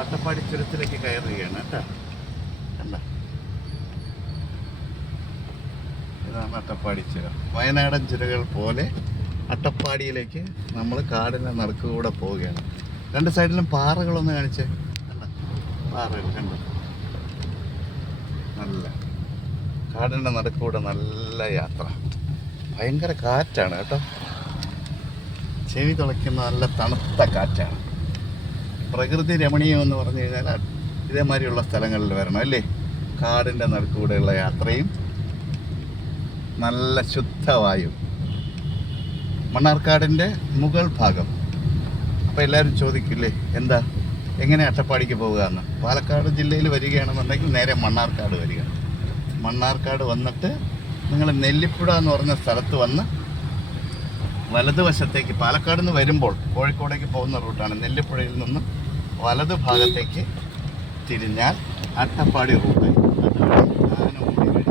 അട്ടപ്പാടി ചുരത്തിലേക്ക് കയറുകയാണ് കേട്ടോ. ഇതാണ് അട്ടപ്പാടി ചുരം. വയനാടൻ ചുരകൾ പോലെ അട്ടപ്പാടിയിലേക്ക് നമ്മൾ കാടിന്റെ നടുക്കുകൂടെ പോവുകയാണ്. രണ്ട് സൈഡിലും പാറകളൊന്ന് കാണിച്ചേ. പാറകൾ കണ്ടോ? നല്ല കാടിന്റെ നടുക്കൂടെ നല്ല യാത്ര. ഭയങ്കര കാറ്റാണ് കേട്ടോ. ചെവി തുളയ്ക്കുന്ന നല്ല തണുത്ത കാറ്റാണ്. പ്രകൃതി രമണീയം എന്ന് പറഞ്ഞു കഴിഞ്ഞാൽ ഇതേമാതിരിയുള്ള സ്ഥലങ്ങളിൽ വരണം അല്ലേ? കാടിന്റെ നടുക്കൂടെയുള്ള യാത്രയും നല്ല ശുദ്ധവായു മണ്ണാർക്കാടിന്റെ മുകൾ ഭാഗം. അപ്പോൾ എല്ലാവരും ചോദിക്കില്ലേ എന്താ? എങ്ങനെ അട്ടപ്പാടിക്ക് പോകുക എന്ന്? പാലക്കാട് ജില്ലയിൽ വരികയാണെന്നുണ്ടെങ്കിൽ നേരെ മണ്ണാർക്കാട് വരിക. മണ്ണാർക്കാട് വന്നിട്ട് നിങ്ങൾ നെല്ലിപ്പുഴ എന്ന് പറഞ്ഞ സ്ഥലത്ത് വന്ന് വലതുവശത്തേക്ക് പാലക്കാട് നിന്ന് വരുമ്പോൾ കോഴിക്കോടേക്ക് പോകുന്ന റൂട്ടാണ്. നെല്ലിപ്പുഴയിൽ നിന്ന് വലതു ഭാഗത്തേക്ക് തിരിഞ്ഞാൽ അട്ടപ്പാടി റൂട്ട്. അതുവഴി ആനമുടി വഴി.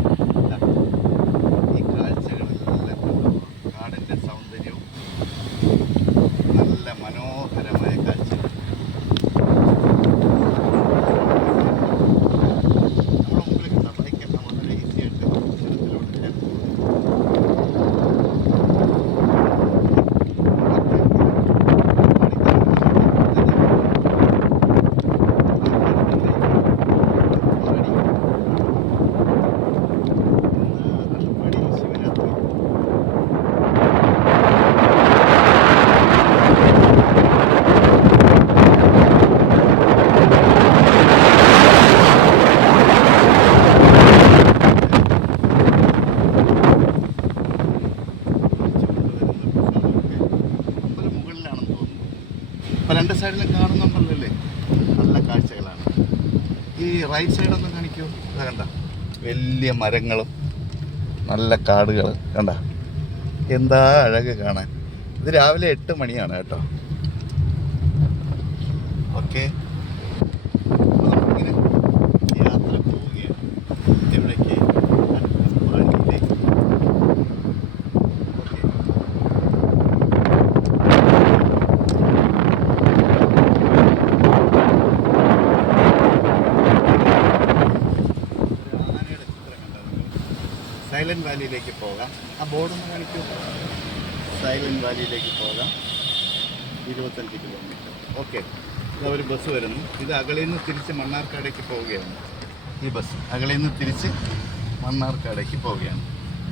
ഇപ്പൊ രണ്ട് സൈഡിലും കാണുന്നുണ്ടല്ലേ നല്ല കാഴ്ചകളാണ്. ഈ റൈറ്റ് സൈഡ് ഒന്നും കാണിക്കൂ. ഇത് കണ്ട. വലിയ മരങ്ങളും നല്ല കാടുകൾ കണ്ട? എന്താ അഴക് കാണാൻ. ഇത് രാവിലെ എട്ട് മണിയാണ് കേട്ടോ. ഓക്കെ ഇങ്ങനെ യാത്ര പോവുകയാണ് എവിടേക്ക് അട്ടപ്പാടിയിലേക്ക് ഓക്കെ ആനയുടെ ചിത്രം കണ്ടോ നിങ്ങൾ? സൈലന്റ് വാലിയിലേക്ക് പോകാം. ആ ബോർഡൊന്ന് കാണിക്കൂ. സൈലന്റ് വാലിയിലേക്ക് പോകാം. ഇരുപത്തഞ്ച് കിലോമീറ്റർ ഓക്കെ ഇതാ ഒരു ബസ് വരുന്നു. ഇത് അകളിൽ നിന്ന് തിരിച്ച് മണ്ണാർക്കാടേക്ക് പോവുകയാണ്. ഈ ബസ് അകളിൽ നിന്ന് തിരിച്ച് മണ്ണാർക്കാടേക്ക് പോവുകയാണ്.